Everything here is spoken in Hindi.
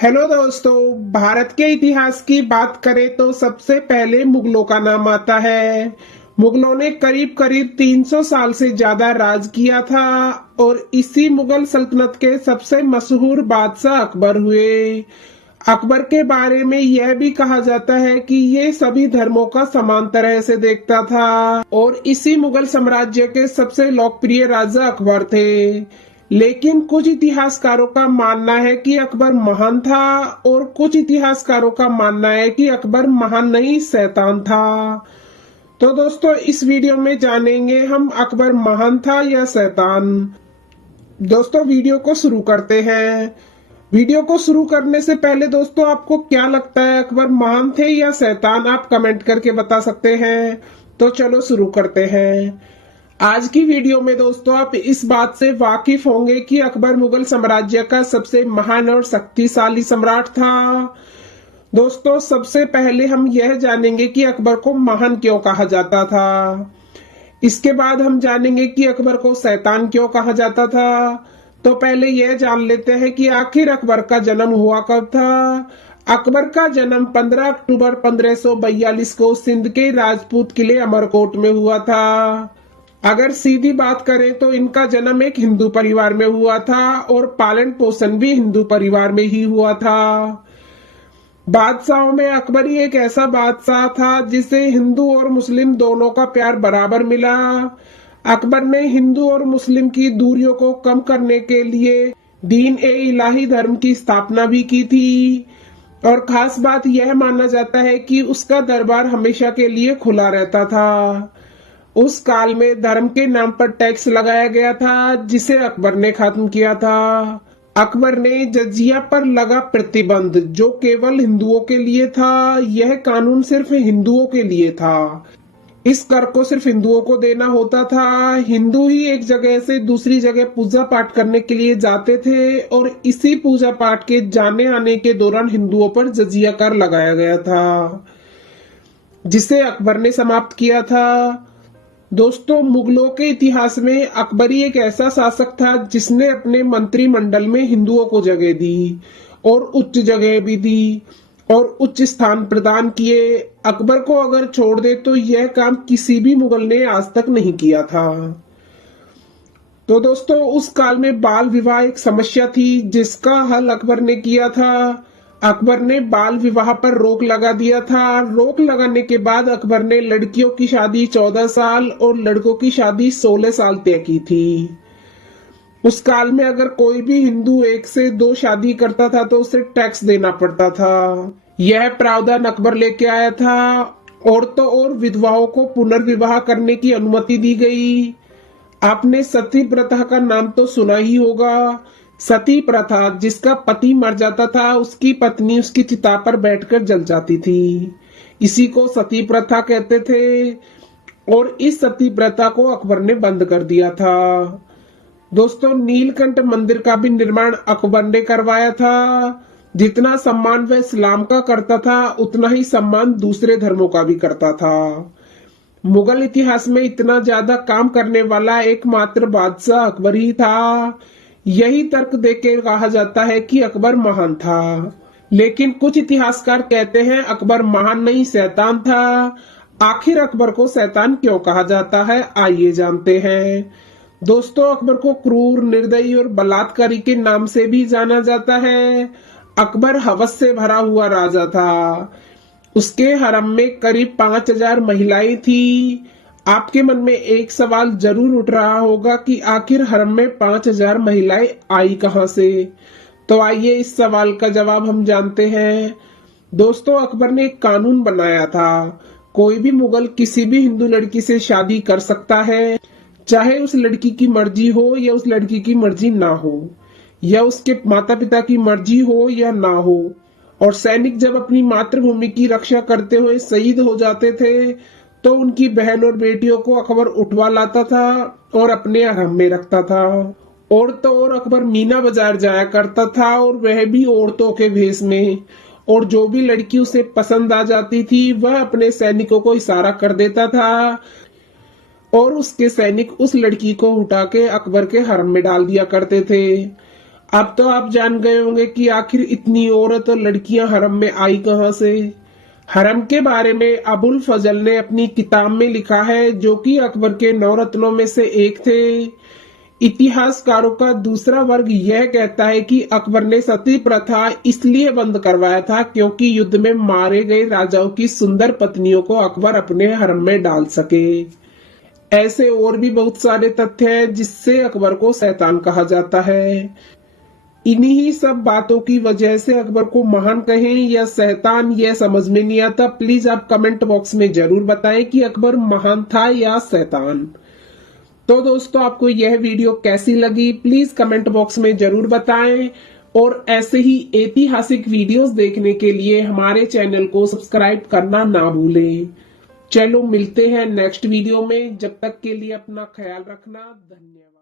हेलो दोस्तों। भारत के इतिहास की बात करें तो सबसे पहले मुगलों का नाम आता है। मुगलों ने करीब करीब 300 साल से ज्यादा राज किया था और इसी मुगल सल्तनत के सबसे मशहूर बादशाह अकबर हुए। अकबर के बारे में यह भी कहा जाता है कि ये सभी धर्मों का समान तरह से देखता था और इसी मुगल साम्राज्य के सबसे लोकप्रिय राजा अकबर थे। लेकिन कुछ इतिहासकारों का मानना है कि अकबर महान था और कुछ इतिहासकारों का मानना है कि अकबर महान नहीं शैतान था। तो दोस्तों इस वीडियो में जानेंगे हम अकबर महान था या शैतान। दोस्तों वीडियो को शुरू करते हैं। वीडियो को शुरू करने से पहले दोस्तों आपको क्या लगता है, अकबर महान थे या शैतान? आप कमेंट करके बता सकते हैं। तो चलो शुरू करते हैं। आज की वीडियो में दोस्तों आप इस बात से वाकिफ होंगे कि अकबर मुगल साम्राज्य का सबसे महान और शक्तिशाली सम्राट था। दोस्तों सबसे पहले हम यह जानेंगे कि अकबर को महान क्यों कहा जाता था। इसके बाद हम जानेंगे कि अकबर को शैतान क्यों कहा जाता था। तो पहले यह जान लेते हैं कि आखिर अकबर का जन्म हुआ कब था। अकबर का जन्म 15 अक्टूबर 1542 को सिंध के राजपूत किले अमरकोट में हुआ था। अगर सीधी बात करें तो इनका जन्म एक हिंदू परिवार में हुआ था और पालन पोषण भी हिंदू परिवार में ही हुआ था। बादशाहों में अकबर ही एक ऐसा बादशाह था जिसे हिंदू और मुस्लिम दोनों का प्यार बराबर मिला। अकबर ने हिंदू और मुस्लिम की दूरियों को कम करने के लिए दीन ए इलाही धर्म की स्थापना भी की थी और खास बात यह माना जाता है कि उसका दरबार हमेशा के लिए खुला रहता था। उस काल में धर्म के नाम पर टैक्स लगाया गया था जिसे अकबर ने खत्म किया था। अकबर ने जजिया पर लगा प्रतिबंध जो केवल हिंदुओं के लिए था, यह कानून सिर्फ हिंदुओं के लिए था। इस कर को सिर्फ हिंदुओं को देना होता था। हिंदू ही एक जगह से दूसरी जगह पूजा पाठ करने के लिए जाते थे और इसी पूजा पाठ के जाने आने के दौरान हिंदुओं पर जजिया कर लगाया गया था जिसे अकबर ने समाप्त किया था। दोस्तों मुगलों के इतिहास में अकबर ही एक ऐसा शासक था जिसने अपने मंत्रिमंडल में हिंदुओं को जगह दी और उच्च जगह भी दी और उच्च स्थान प्रदान किए। अकबर को अगर छोड़ दे तो यह काम किसी भी मुगल ने आज तक नहीं किया था। तो दोस्तों उस काल में बाल विवाह एक समस्या थी जिसका हल अकबर ने किया था। अकबर ने बाल विवाह पर रोक लगा दिया था। रोक लगाने के बाद अकबर ने लड़कियों की शादी 14 साल और लड़कों की शादी 16 साल तय की थी। उस काल में अगर कोई भी हिंदू एक से दो शादी करता था तो उसे टैक्स देना पड़ता था। यह प्रावधान अकबर लेके आया था। औरतों और विधवाओं को पुनर्विवाह करने की अनुमति दी गई। आपने सती प्रथा का नाम तो सुना ही होगा। सती प्रथा, जिसका पति मर जाता था उसकी पत्नी उसकी चिता पर बैठकर जल जाती थी, इसी को सती प्रथा कहते थे और इस सती प्रथा को अकबर ने बंद कर दिया था। दोस्तों नीलकंठ मंदिर का भी निर्माण अकबर ने करवाया था। जितना सम्मान वह इस्लाम का करता था उतना ही सम्मान दूसरे धर्मों का भी करता था। मुगल इतिहास में इतना ज्यादा काम करने वाला एकमात्र बादशाह अकबर ही था। यही तर्क देके कहा जाता है कि अकबर महान था। लेकिन कुछ इतिहासकार कहते हैं अकबर महान नहीं शैतान था। आखिर अकबर को शैतान क्यों कहा जाता है, आइए जानते हैं। दोस्तों अकबर को क्रूर, निर्दयी और बलात्कारी के नाम से भी जाना जाता है। अकबर हवस से भरा हुआ राजा था। उसके हरम में करीब 5000 महिलाएं थी। आपके मन में एक सवाल जरूर उठ रहा होगा कि आखिर हरम में 5000 महिलाएं आई कहां से। तो आइए इस सवाल का जवाब हम जानते हैं। दोस्तों अकबर ने एक कानून बनाया था, कोई भी मुगल किसी भी हिंदू लड़की से शादी कर सकता है, चाहे उस लड़की की मर्जी हो या उस लड़की की मर्जी ना हो, या उसके माता पिता की मर्जी हो या ना हो। और सैनिक जब अपनी मातृभूमि की रक्षा करते हुए शहीद हो जाते थे तो उनकी बहन और बेटियों को अकबर उठवा लाता था और अपने हरम में रखता था। और तो और अकबर मीना बाजार जाया करता था और वह भी औरतों के भेष में। और जो भी लड़की उसे पसंद आ जाती थी वह अपने सैनिकों को इशारा कर देता था और उसके सैनिक उस लड़की को उठा के अकबर के हरम में डाल दिया करते थे। अब तो आप जान गए होंगे कि आखिर इतनी औरत और लड़कियां हरम में आई कहां से। हरम के बारे में अबुल फजल ने अपनी किताब में लिखा है, जो कि अकबर के 9 रत्नों में से एक थे। इतिहासकारों का दूसरा वर्ग यह कहता है कि अकबर ने सती प्रथा इसलिए बंद करवाया था क्योंकि युद्ध में मारे गए राजाओं की सुंदर पत्नियों को अकबर अपने हरम में डाल सके। ऐसे और भी बहुत सारे तथ्य हैं जिससे अकबर को शैतान कहा जाता है। इन्हीं ही सब बातों की वजह से अकबर को महान कहें या शैतान, यह समझ में नहीं आता। प्लीज आप कमेंट बॉक्स में जरूर बताएं कि अकबर महान था या शैतान। तो दोस्तों, आपको यह वीडियो कैसी लगी प्लीज कमेंट बॉक्स में जरूर बताएं, और ऐसे ही ऐतिहासिक वीडियोस देखने के लिए हमारे चैनल को सब्सक्राइब करना ना भूलें। चलो मिलते हैं नेक्स्ट वीडियो में, जब तक के लिए अपना ख्याल रखना। धन्यवाद।